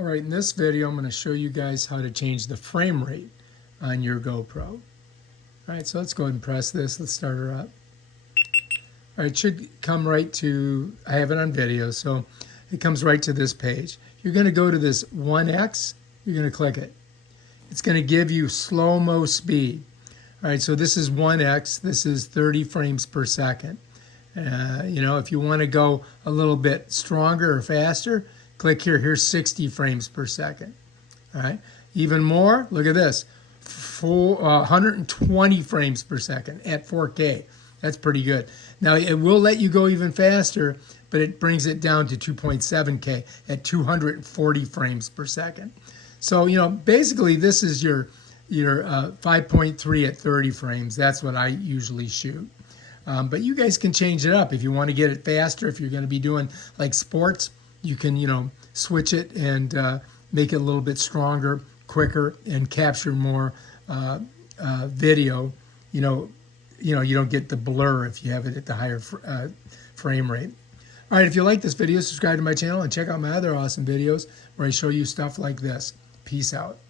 All right, in this video, I'm going to show you guys how to change the frame rate on your GoPro. All right, so let's go ahead and press this. Let's start her up. All right, it should come right to, I have it on video, so it comes right to this page. You're going to go to this 1x, you're going to click it. It's going to give you slow-mo speed. All right, so this is 1x, this is 30 frames per second. You know, if you want to go a little bit stronger or faster, click here. Here's 60 frames per second. All right, even more, look at this, 120 frames per second at 4K. That's pretty good. Now, it will let you go even faster, but it brings it down to 2.7K at 240 frames per second. So, you know, basically this is your 5.3 at 30 frames. That's what I usually shoot. But you guys can change it up if you want to get it faster. If you're going to be doing like sports, you can, you know, switch it and make it a little bit stronger, quicker, and capture more video. You know, you don't get the blur if you have it at the higher frame rate. All right, if you like this video, subscribe to my channel and check out my other awesome videos where I show you stuff like this. Peace out.